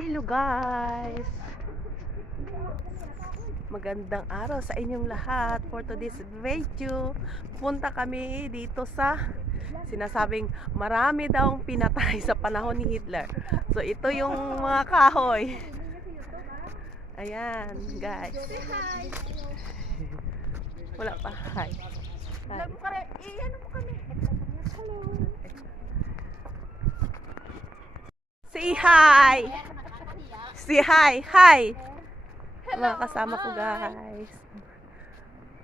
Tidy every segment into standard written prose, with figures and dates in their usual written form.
Hello guys! Magandang araw sa inyong lahat. For today's video, punta kami dito sa sinasabing marami daw pinatay sa panahon ni Hitler. So ito yung mga kahoy. Ayan guys. Wala pa. Hi. Hi. Iyan mo kami. Hello. Say hi! Say hi! Hi! Mga kasama ko guys.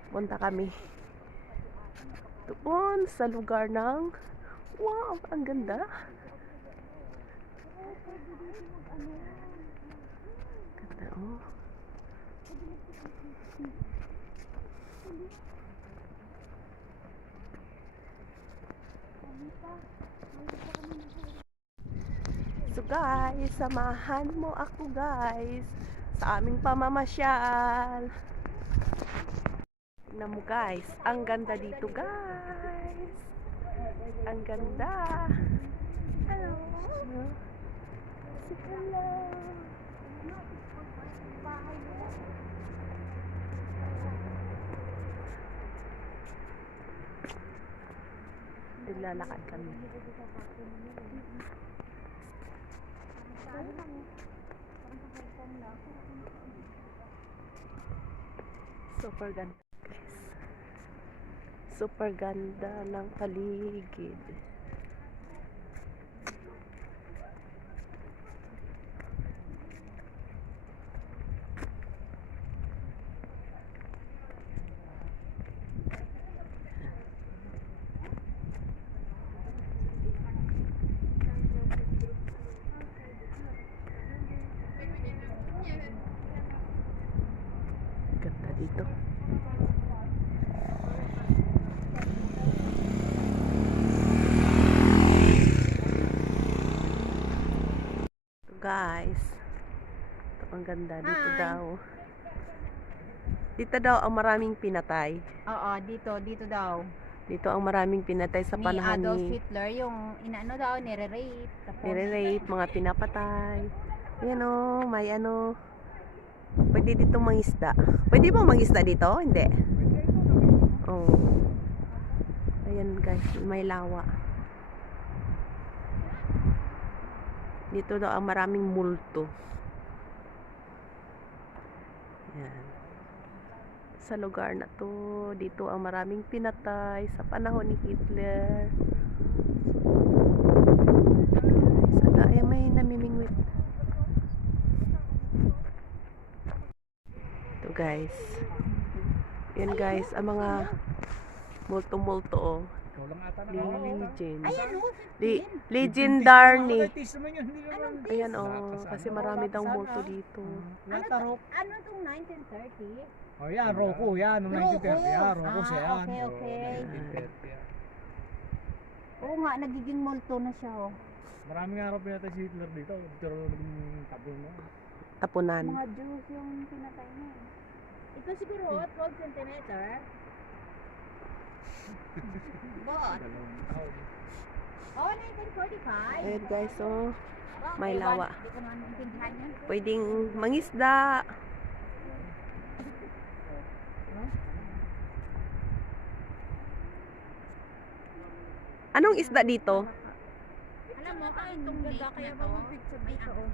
Punta kami doon sa lugar ng wow, ang ganda. Ganda oh. So guys, samahan mo ako guys sa aming pamamasyal. Tingnan mo guys, ang ganda dito guys. Ang ganda. Hello. Hello. Naglalakad kami. Super ganda guys. Super ganda ng paligid. Ganda dito. Guys, ito ang ganda dito daw. Dito daw ang maraming pinatay. Oo, dito daw. Dito ang maraming pinatay sa panahon Adolf ni Hitler, yung inaano daw, nire-rape. nire-rape, mga pinapatay. Ayan o, may ano. Pwede dito mangisda. Pwede ba mangisda dito? Hindi. Oh. Ayan guys, may lawa. Dito daw ang maraming multo. Ayan. Sa lugar na to, dito ang maraming pinatay sa panahon ni Hitler. Guys, ay may namimingwit. Ito guys. Yan guys, ang mga multo-multo oh. Legendary. Ayan oh, kasi marami daw multo dito. Ano itong 1930? Oh yan, Rocco yan, noong 1930 yan, Rocco siya yan. Okay. 1930 yan. Oo nga, nagiging multo na siya oh. Maraming araw pinatay si Hitler dito, pero naging tabon mo. Tapunan. Mga Jews yung pinatay niya. Ito siguro 12 cm. Bot. Oh, 1945. Ayan guys oh, may Ewan, lawa. Hindi ko naman maintindihan yan. Pwedeng mangisda. Anong isda dito? Alam mo, itong ganda kaya ba mo picture dito oh.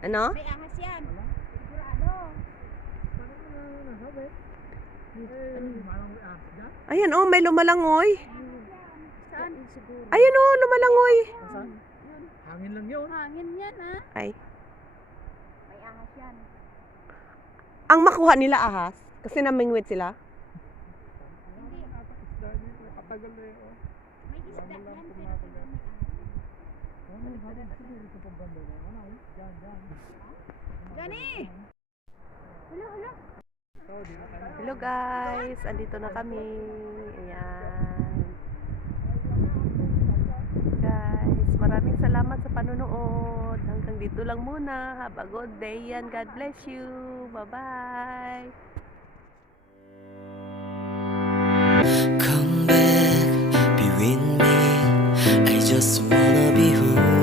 Ano? May ahas yan. Sigurado. Ayan oh, may lumalangoy. Saan? Siguro. Ayan oh, lumalangoy. Saan? Hangin lang yun. Hangin yan ah. Ay, May ahas yan. ang makuha nila ahas kasi namingwit sila. Hindi. Isda dito, katagal na yun. May isda yan pero tignan may ahas. Gani! Hala, hala. Hello guys, andito na kami. Ayan. Guys, maraming salamat sa panonood. Hanggang dito lang muna. Have a good day and God bless you. Bye-bye. Come back, be with me. I just wanna be home.